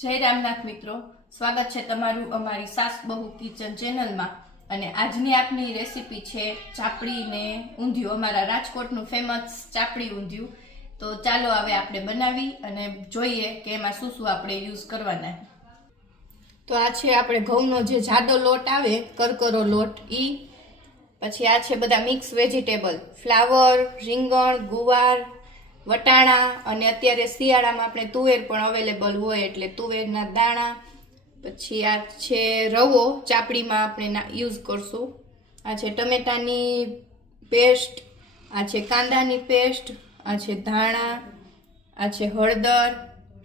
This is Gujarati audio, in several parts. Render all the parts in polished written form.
જય રામનાથ મિત્રો, સ્વાગત છે તમારું અમારી સાસ બહુ કિચન ચેનલમાં। અને આજની આપની રેસીપી છે ચાપડી ને ઊંધિયું, અમારા રાજકોટનું ફેમસ ચાપડી ઊંધિયું। તો ચાલો હવે આપણે બનાવી અને જોઈએ કે એમાં શું શું આપણે યુઝ કરવાના। તો આ છે આપણે ઘઉંનો જે જાડો લોટ આવે, કરકરો લોટ, ઈ પછી આ છે બધા મિક્સ વેજીટેબલ, ફ્લાવર, રીંગણ, ગુવાર, વટાણા અને અત્યારે શિયાળામાં આપણે તુવેર પણ અવેલેબલ હોય એટલે તુવેરના દાણા, પછી આ છે રવો, ચાપડીમાં આપણે યુઝ કરશું, આ છે ટમેટાની પેસ્ટ, આ છે કાંદાની પેસ્ટ, આ છે ધાણા, આ છે હળદર,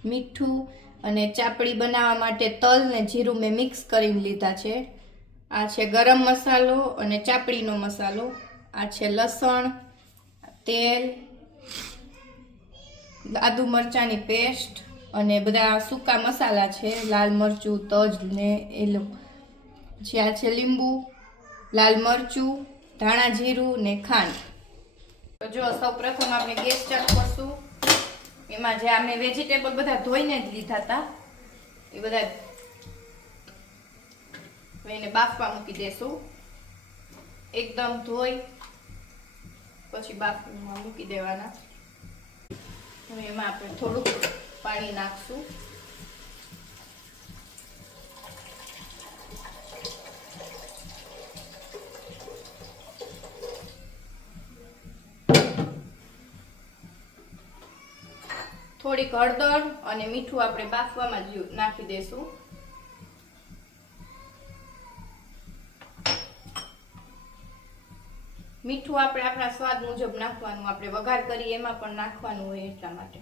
મીઠું અને ચાપડી બનાવવા માટે તલ ને જીરું મેં મિક્સ કરીને લીધા છે, આ છે ગરમ મસાલો અને ચાપડીનો મસાલો, આ છે લસણ, તેલ, આદુ મરચાંની પેસ્ટ અને બધા સૂકા મસાલા છે, લાલ મરચું, તજ ને એલો, પછી આ છે લીંબુ, લાલ મરચું, ધાણા જીરું ને ખાંડ। તો જો સૌ પ્રથમ આપણે ગેસ ચાલુ કરશું, એમાં જે આપણે વેજીટેબલ બધા ધોઈને જ લીધા હતા એ બધા એને બાફવા મૂકી દેશું, એકદમ ધોઈ પછી બાફવામાં મૂકી દેવાના। હવે એમાં આપણે થોડુંક પાણી નાખશું, થોડીક હળદર અને મીઠું આપણે બાફવામાં જ નાખી દેશું। મીઠું આપણે આપણા સ્વાદ મુજબ નાખવાનું, આપણે વઘાર કરીએ એમાં પણ નાખવાનું હોય એટલા માટે।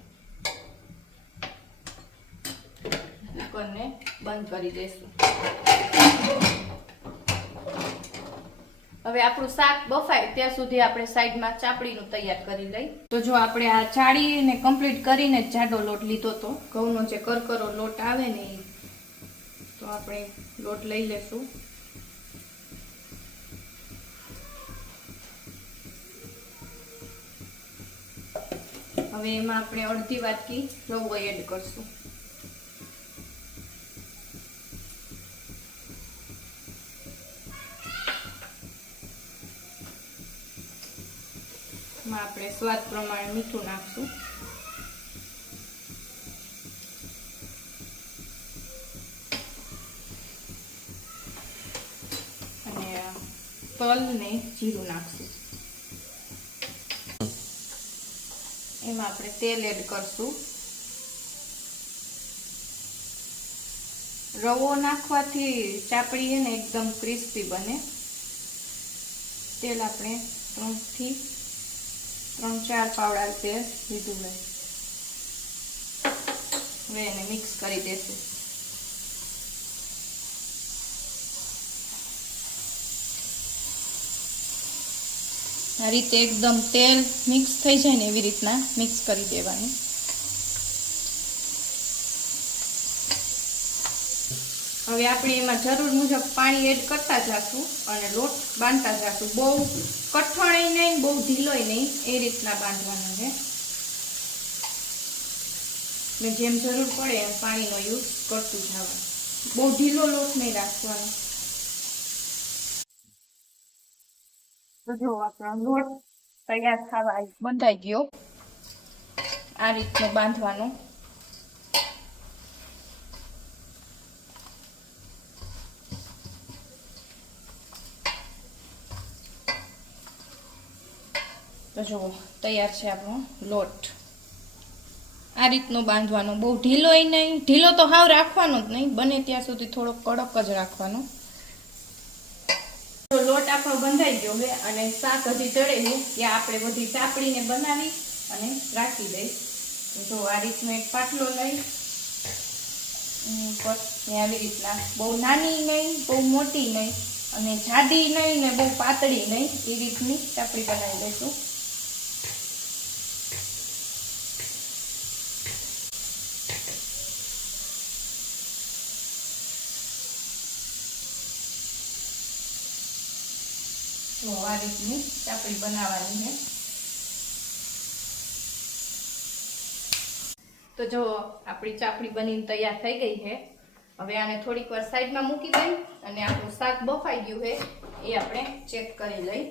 કુકરને બંધ કરી દેશું। હવે આપણું શાક બફાય ત્યાં સુધી આપણે સાઈડમાં ચાપડીનું તૈયાર કરી લઈ। તો જો આપણે આ ચાળીને કમ્પ્લીટ કરીને જાડો લોટ લીધો તો, ઘઉંનો જે કરકરો લોટ આવે ને એ, તો આપણે લોટ લઈ લેશું। હવે એમાં આપણે અડધી વાટકી રવો એડ કરશું, એમાં આપણે સ્વાદ પ્રમાણે મીઠું નાખશું, અને તલ ને જીરું નાખશું, એમાં આપણે તેલ એડ કરશું। રવો નાખવાથી ચાપડી છે ને એકદમ ક્રિસ્પી બને। તેલ આપણે 3 થી 4 પાવડા તેલ લીધું છે, હવે એને મિક્સ કરી દેશું। આ રીતે એકદમ તેલ મિક્સ થઈ જાય ને એવી રીતના મિક્સ કરી દેવાનું। હવે આપણે એમાં જરૂર મુજબ પાણી એડ કરતા જશું અને લોટ બાંધતા જશું, બહુ કઠણ નહીં બહુ ઢીલોય નહીં, એ રીતના બાંધવાનો છે। મેં જેમ જરૂર પડે એમ પાણીનો યુઝ કરતું જવાનું, બહુ ઢીલો લોટ નહીં રાખવાનો। તો જો આપણો લોટ તૈયાર થવા બંધાઈ ગયો, આ રીતનો બાંધવાનો। તો જો તૈયાર છે આપણો લોટ, આ રીતનો બાંધવાનો, બહુ ઢીલોય નહીં, ઢીલો તો હાવ રાખવાનો જ નહીં, બને ત્યાં સુધી થોડો કડક જ રાખવાનો। લોટ આપણો બંધાઈ ગયો છે અને શાક હજી ચડે છે ત્યાં આપણે બધી ચાપડીને બનાવી અને રાખી દઈ। જો આ રીતનો એક પાટલો લઈ ઉપર આવી રીતના, બહુ નાની નહીં બહુ મોટી નહીં અને જાડી નહીં ને બહુ પાતળી નહીં, એ રીતની ચાપડી બનાવી દઈશું। તો આ રીતની ચાપડી બનાવવાની છે। તો જો આપણી ચાપડી બનીને તૈયાર થઈ ગઈ છે. હવે આને થોડીક વાર સાઈડમાં મૂકી દઈ અને આપણું શાક બફાઈ ગયું છે એ આપણે ચેક કરી લઈ.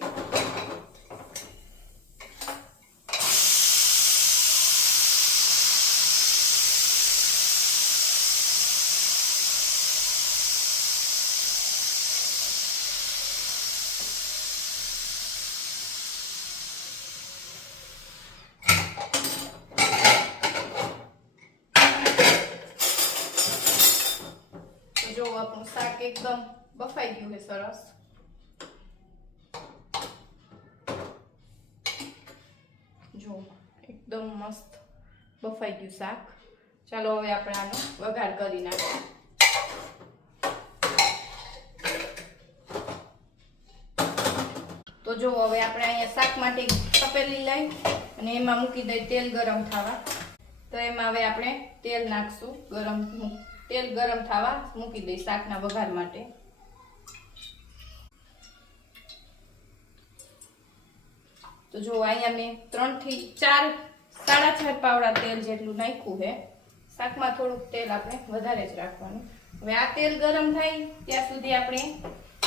જો આપણું શાક એકદમ બફાઈ ગયું છે સરસ. જો એકદમ મસ્ત બફાઈ ગયું શાક. ચાલો હવે આપણે આનો વઘાર કરી નાખીએ. તો જો હવે આપણે અહીંયા શાક માટે તપેલી લઈ અને એમાં મૂકી દઈ તેલ ગરમ થવા. તો એમાં હવે આપણે તેલ નાખશું. તેલ ગરમ થવા મૂકી દઈ શાકના વઘાર માટે. તો જો અહીંયા મેં 3 થી 4 4.5 પાવડા તેલ જેટલું નાખ્યું છે. શાકમાં થોડુંક તેલ આપણે વધારે જ રાખવાનું. હવે આ તેલ ગરમ થાય ત્યાં સુધી આપણે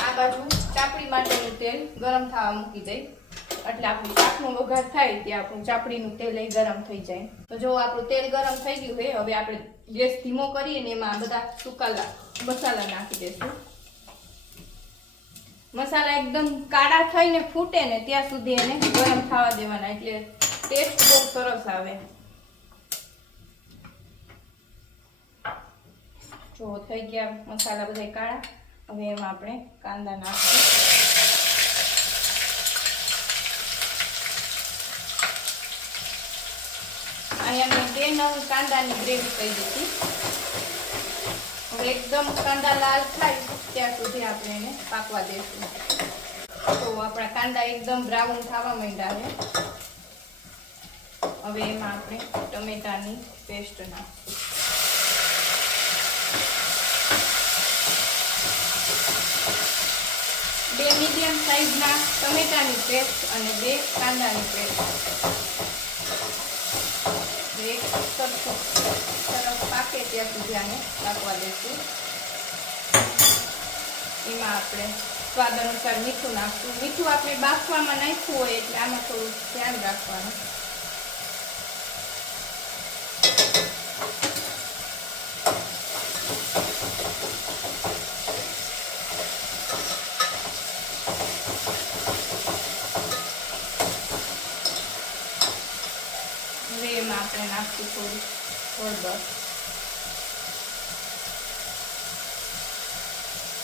આ બાજુ ચાપડી માટેનું તેલ ગરમ થવા મૂકી દઈ. એટલે આપણું શાકનો વઘાર થાય ત્યાં આપણું ચાપડીનું તેલ એ ગરમ થઈ જાય. તો જો આપણું તેલ ગરમ થઈ ગયું છે. હવે આપણે ગેસ ધીમો કરીને એમાં બધા સૂકા મસાલા નાખી દઈશું. મસાલા એકદમ કાળા થઈને ફૂટે ને ત્યાં સુધી એને ગરમ થવા દેવાના, એટલે ટેસ્ટ બહુ સરસ આવે. જો થઈ ગયા મસાલા બધા કાળા. હવે એમાં આપણે કાંદા નાખીશું. અહીંયા મેં 2 નંગ કાંદાની ગ્રેવી કરી દીધી. હવે એકદમ કાંદા લાલ થાય ત્યાં સુધી આપણે એને પાકવા દઈશું. તો આપણા કાંદા એકદમ બ્રાઉન થવા માંડ્યા છે. હવે એમાં આપણે ટમેટાની પેસ્ટ નાખીશું. બે મીડિયમ સાઈઝના ટમેટાની પેસ્ટ અને 2 કાંદાની પેસ્ટ એક સરખું સરસ પાકે ત્યાં સુધી આને પાકવા દઈશું. એમાં આપણે સ્વાદ અનુસાર મીઠું નાખશું. મીઠું આપણે બાફવામાં નાખ્યું હોય એટલે આમાં થોડું ધ્યાન રાખવાનું. હવે એમાં આપણે નાખશું થોડું હળદર.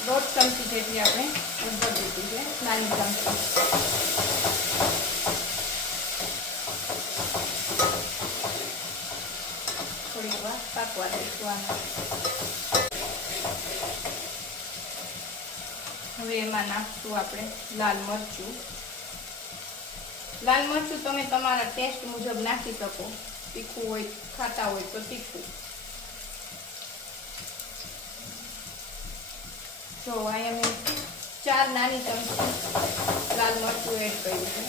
1.5 ચમચી જેટલી આપણે હળદર દીધી છે, નાની ચમચી. થોડીક વાર પાકવા દઈશું આને. હવે એમાં નાખશું આપણે લાલ મરચું. લાલ મરચું તમે તમારા ટેસ્ટ મુજબ નાખી શકો. તીખું હોય, ખાટા હોય તો તીખું. જો અહીંયા મેં 4 નાની ચમચી લાલ મરચું એડ કર્યું છે.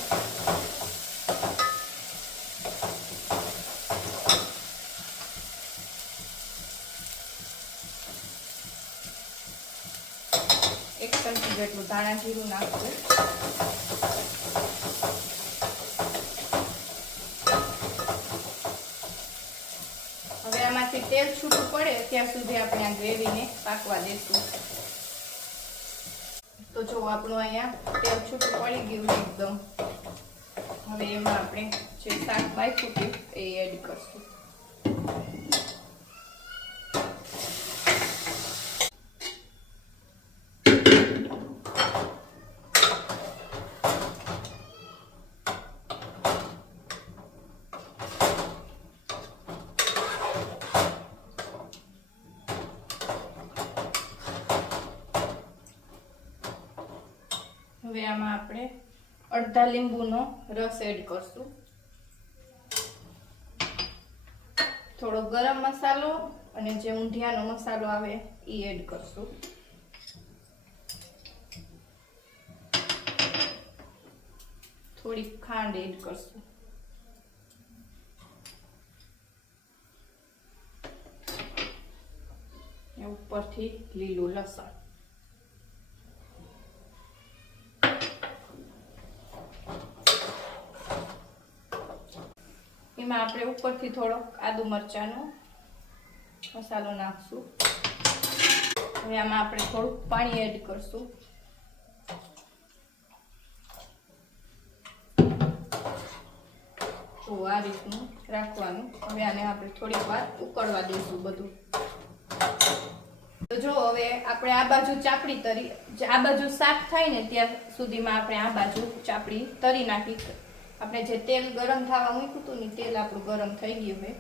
એક ચમચી જેટલું ધાણા જીરું નાખવું. હવે આમાંથી તેલ છૂટું પડે ત્યાં સુધી આપણે આ ગ્રેવીને પાકવા દઈશું. તો જો આપણું અહીંયા તેલ છૂટું પડી ગયું એકદમ. હવે એમાં આપણે જે શાક બાફ્યું હતું એ એડ કરશું. હવે આમાં આપણે અડધા લીંબુનો રસ એડ કરશું. થોડો ગરમ મસાલો અને જે ઊંધિયાનો મસાલો આવે એ એડ કરશું. થોડી ખાંડ એડ કરશું. ઉપરથી લીલું લસણ. એમાં આપણે ઉપરથી થોડો આદુ મરચાંનો મસાલો નાખશું. હવે આમાં આપણે થોડું પાણી એડ કરશું. તો આ રીતનું રાખવાનું. હવે આને આપણે થોડીક વાર ઉકળવા દઈશું બધું. તો જો હવે આપણે આ બાજુ ચાપડી તરી, આ બાજુ શાક થાય ને ત્યાં સુધીમાં આપણે આ બાજુ ચાપડી તરી નાખી. આપણે જે તેલ ગરમ થવા મૂક્યું હતું ને તેલ આપણું ગરમ થઈ ગયું છે.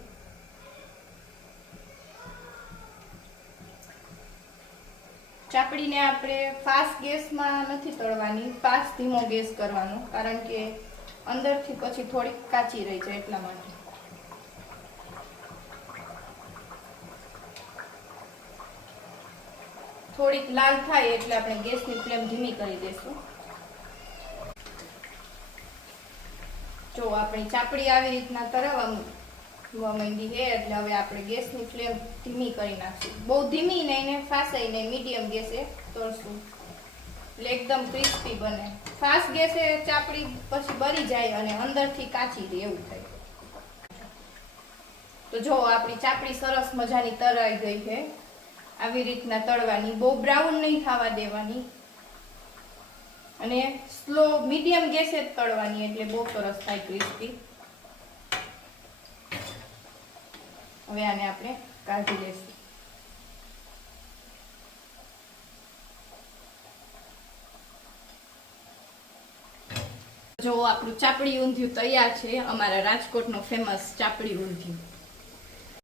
ચાપડીને આપણે ફાસ્ટ ગેસમાં નથી તળવાની, ફાસ્ટ ધીમો ગેસ કરવાનો, કારણ કે અંદરથી પછી થોડીક કાચી રહી જાય એટલા માટે. થોડીક લાલ થાય એટલે આપણે ગેસની ફ્લેમ ધીમી કરી દઈશું. જો આપણી ચાપડી આવી રીતના તરવા માંડી છે એટલે હવે આપણે ગેસની ફ્લેમ ધીમી કરી નાખશું. બહુ ધીમી નહીં ને ફાસાઈ નહીં, મીડિયમ ગેસે તળશું એટલે એકદમ ક્રિસ્પી બને. ફાસ્ટ ગેસે ચાપડી પછી બળી જાય અને અંદરથી કાચી રહે એવું થાય. તો જો આપણી ચાપડી સરસ મજાની તળાઈ ગઈ છે. આવી રીતના તળવાની, બહુ બ્રાઉન નહીં થવા દેવાની અને સ્લો મીડિયમ ગેસે જ તળવાની એટલે બહુ સરસ થાય ક્રિસ્પી. હવે આને આપણે કાઢી લેશું. જો આપણું ચાપડી ઊંધિયું તૈયાર છે, અમારા રાજકોટનું ફેમસ ચાપડી ઊંધિયું.